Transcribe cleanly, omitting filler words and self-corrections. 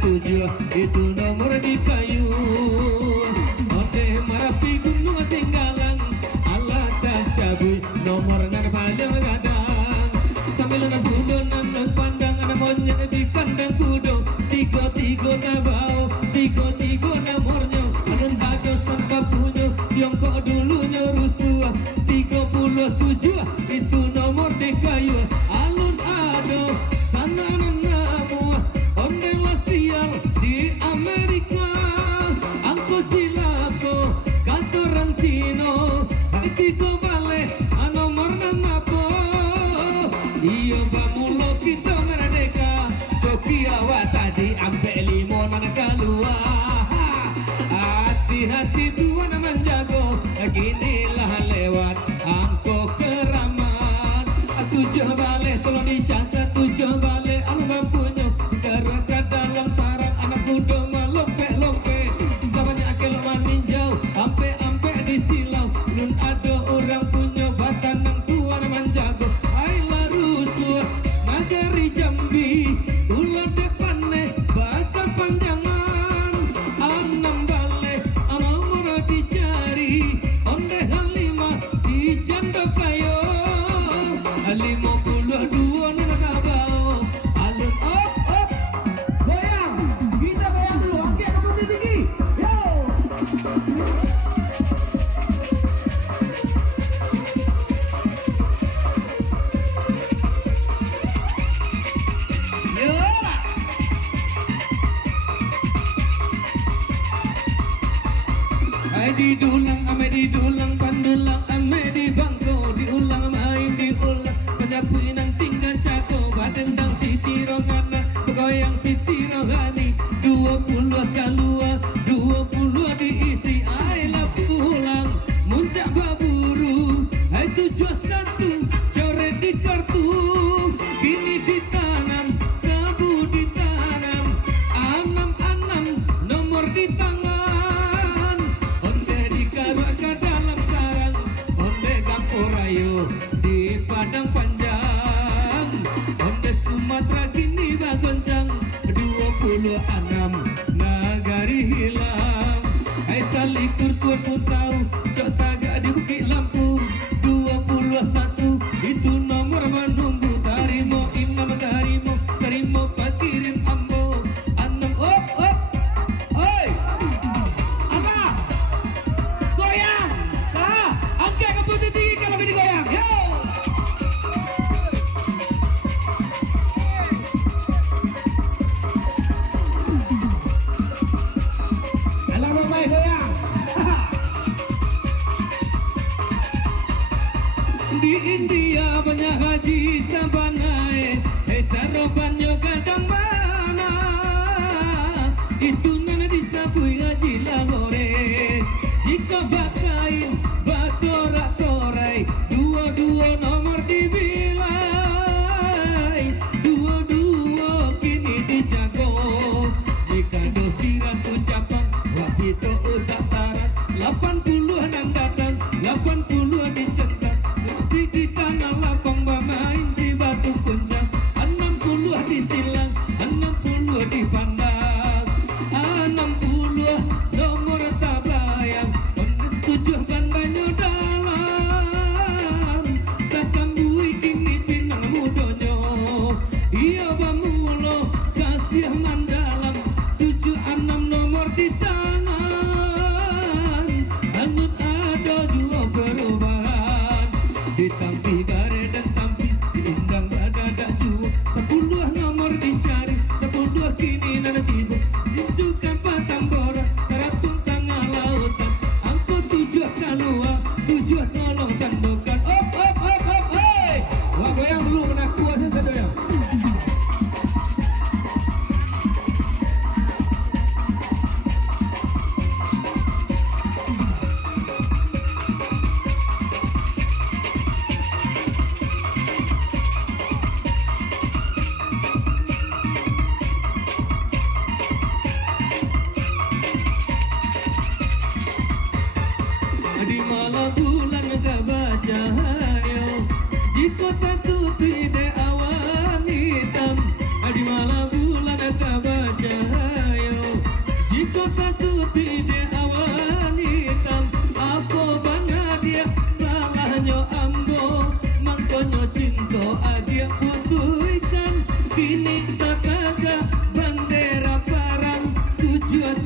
7 itu nomor di kayu. Onde Marapi Gunung Singgalang alat dah cabut nomor nan paling gadang. Sambil nan budo nan pandang anak monyet di kandang kudo. Tiga nabau, tiga nomornya. Alun ada sampai punya yang kok dulunya rusuh. 37 itu nomor di kayu. Alun ada sana namu onde sial di Amerika. Angko cilako kantoran Cino. Tiga balik nomor namapo. Iya bamulo kita merdeka. Coki awak tadi ampe limonan keluar. Hati-hati Tuhan menjago. Ginilah lewat angko keramat. 7 balik tolong dicatat. 7 balik alu mampunya. Gerak dalam sarang anak muda melompe-lompe. Samanya akel maninjau. Ampe di silau. Nun ada orang punya batanang Tuhan menjago. Ailah rusuh Nagari Jambi. Ulah depannya bata panjangan. 6 balik nomor dicari. Onde halima si janda kayo. 52 nana kabau. Alun op Goyang, kita goyang dulu. Oke, kamu tinggi. Yo. Yola. Ame di dulang, pandulang, ame di bangko. Diulang, main diulang, penyapuin ang tinggal cako. Badendang si Tirongana, pegoyang si Tirohani. 20 kalua, 20 diisi. Ailah pulang, muncak baburu. 71, coret di kartu. Bini ditanam, kabu ditanam. 6 nomor di tangan. Onde dikaruk ke dalam sarang. Onde Gampurayo di Padang Panjang. Onde Sumatera kini bagoncang. 26 nagari hilang. Hai salikur tuan pun tahu. Cok tagak di Bukit Lampu. 21 itu nomor menunggu. Tarimo imam tarimo pakirim ambo. 6 oi apa goyang angkat ke putih tinggi kalau gini goyang. Yo Alam mo may goyang. di India banyak haji sabanai. Saroban yoga dan mana itu nana disabui haji Lahore. Jika bakain batorak torai. 22 nomor dibilai. 22 kini dijago. Jika dosiran ucapan wahito utak tarat. 80 nang datang, 80 dicetak. Bukti di tanah lapang bermain si batu puncak. 60 di silang, 60 di pandang. 60 nomor tabayang. Ondes 7 bandanya dalam. Sakambui kini pinang mudonyo. Iya bamulo kasih mandalam. 76 nomor di tangan. Anut ada 2 perubahan. Ditampi gare dan tampi diundang dada jua. 10 nomor dicari, 10 kini nana tiba. Jinjukan Patambora, Karatun tengah lautan. Angko 7 kalua, 7 tolong tandokan. Hey! Wah goyang dulu kena kuat saja goyang. Di malam bulan gak baca hayo. Jika takut tidak awan hitam. Di malam bulan gak baca hayo. putih dia awan hitam. Apa bangga dia salahnya ambo, mangkonyo cinta adia putuikan. Kini tak ada bandera perang, tujuan